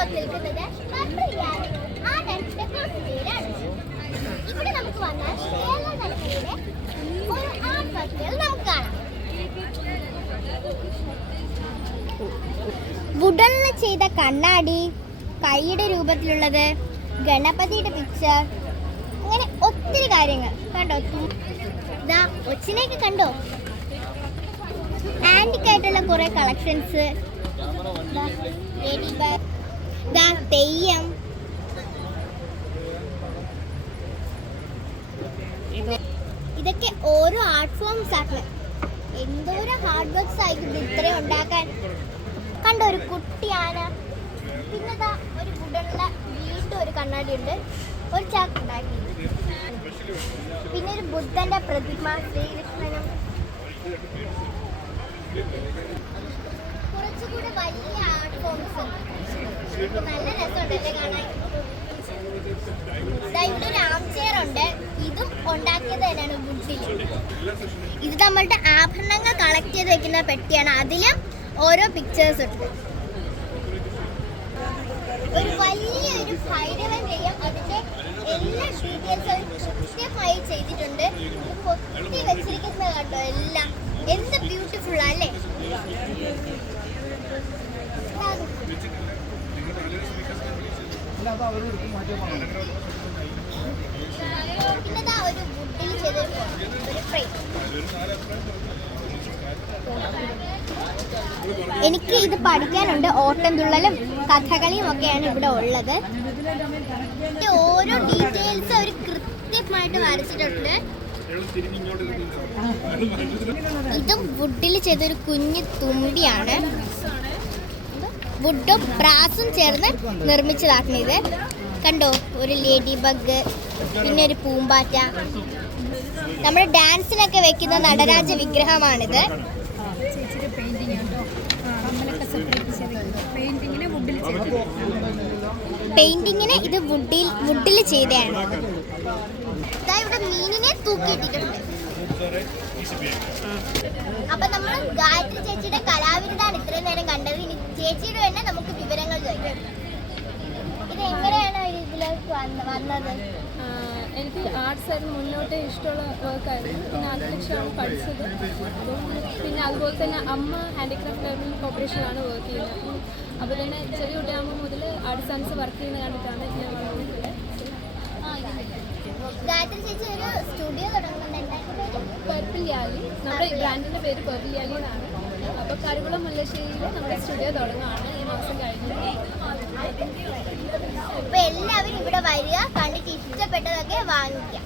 ഞാനിപ്പോൾ നിൽക്കുന്നത് ബർബറിയാൻ art and ഡെക്കോറേഷനിലാണ് ഇവിടെ നമുക്ക് വന്നാൽ കേരള നടത്തിയുടെ ഒരു ആർട്ട് വർക്കുകൾ നമുക്ക് കാണാം വുഡണിൽ ചെയ്ത കണ്ണാടി കൈയുടെ രൂപത്തിലുള്ളത് ഗണപതിയുടെ പിക്ചർ അങ്ങനെ ഒത്തിരി കാര്യങ്ങൾ കണ്ടോ ഇതാ ഒച്ചിനെയൊക്കെ കണ്ടോ ആന്റിക് ആയിട്ടുള്ള കുറെ കളക്ഷൻസ് തെയ്യം. ഇതൊക്കെ ഓരോ ആർട്ട് ഫോംസ് ആണ്. എന്തോരം ഹാർഡ് വർക്ക്സ് ആയിരിക്കും ഇത് ഇത്രയും ഉണ്ടാക്കാൻ. കണ്ട ഒരു കുട്ടി ആന പിന്നെ ഒരു ഗുഡുള്ള വീണ്ടും ഒരു കണ്ണാടി ഉണ്ട്. ഒരു ചാക്ക് ഉണ്ടാക്കി പിന്നെ ഒരു ബുദ്ധന്റെ പ്രതിമ ശ്രീകൃഷ്ണനും. കുറച്ചുകൂടെ വലിയ ആർട്ട് ഫോംസ് ഇവിടെ ഉണ്ട് ഇതും നമ്മളുടെ ആഭരണങ്ങൾ കളക്ട് ചെയ്ത് വെക്കുന്ന പെട്ടിയാണ്. അതിലും ഓരോ പിക്ചേഴ്സ് ഉണ്ട്. ഒരു വലിയൊരു ഭൈരവൻ തെയ്യം അതിന്റെ എല്ലാ ഡീറ്റെയിൽസും കൃത്യമായി ചെയ്തിട്ടുണ്ട്. പൊത്തി വെച്ചിരിക്കുന്നത് കണ്ടോ? എല്ലാം. എന്ത് ബ്യൂട്ടിഫുൾ അല്ലേ എനിക്ക് ഇത് പഠിക്കാനുണ്ട്. ഓട്ടംതുള്ളലും കഥകളിയും ഒക്കെയാണ് ഇവിടെ ഉള്ളത്. ഓരോ ഡീറ്റെയിൽസ് അവർ കൃത്യമായിട്ട് വരച്ചിട്ടുണ്ട്. ഇതും വുഡിൽ ചെയ്തൊരു കുഞ്ഞു തുമ്പിയാണ്. വുഡും ബ്രാസും ചേർന്ന് നിർമ്മിച്ചതാണ് ഇത് കണ്ടോ? ഒരു ലേഡി ബഗ് പിന്നെ ഒരു പൂമ്പാറ്റ. നമ്മൾ ഡാൻസിനൊക്കെ വെക്കുന്ന നടരാജ വിഗ്രഹമാണിത്. പെയിന്റിങ്ങിനെ ഇത് വുഡിൽ വുഡിൽ ചെയ്തതാണ്. ഇതാ ഇവിടെ മീനിനെ തൂക്കിയിട്ടിട്ടുണ്ട്. അപ്പൊ നമ്മൾ ഗായത്രി ചേച്ചിയുടെ കലാവിരുതാണ് ഇത്രയും നേരം കണ്ടത്. ചേച്ചിയുടെ തന്നെ നമുക്ക് വിവരങ്ങൾ ചോദിക്കാം. ഇത് എങ്ങനെയാണ് ഇതിലേക്ക് വന്ന- വന്നത്? എനിക്ക് ആർട്സ് ആയിരുന്നു മുന്നോട്ടേ ഇഷ്ടമുള്ള വർക്കായിരുന്നു പിന്നെ ആർക്കിടെക്ചറാണ് പഠിച്ചത്. പിന്നെ അതുപോലെ തന്നെ അമ്മ ഹാൻഡിക്രാഫ്റ്റ് കോർപ്പറേഷനിലാണ് വർക്ക് ചെയ്യുന്നത്. അപ്പം അപ്പോൾ തന്നെ ചെറിയ കുട്ടിയാകുമ്പോൾ മുതൽ ആർട്സ് സയൻസ് വർക്ക് ചെയ്യുന്ന കണ്ടിട്ടാണ് ഞാൻ വന്നിട്ടുള്ളത് ഗായത്രി ചേച്ചി ഒരു സ്റ്റുഡിയോ തുടങ്ങുന്നുണ്ട്. നമ്മുടെ ബ്രാൻഡിന്റെ പേര് പെർപ്പില്യാലി എന്നാണ്. അപ്പോൾ കരുകുളം മുല്ലശ്ശേരിയിൽ നമ്മുടെ സ്റ്റുഡിയോ തുടങ്ങുകയാണ് ഈ മാസം കഴിഞ്ഞ് അപ്പൊ എല്ലാവരും ഇവിടെ വരിക കണ്ടിട്ട് ഇഷ്ടപ്പെട്ടതൊക്കെ വാങ്ങിക്കാം.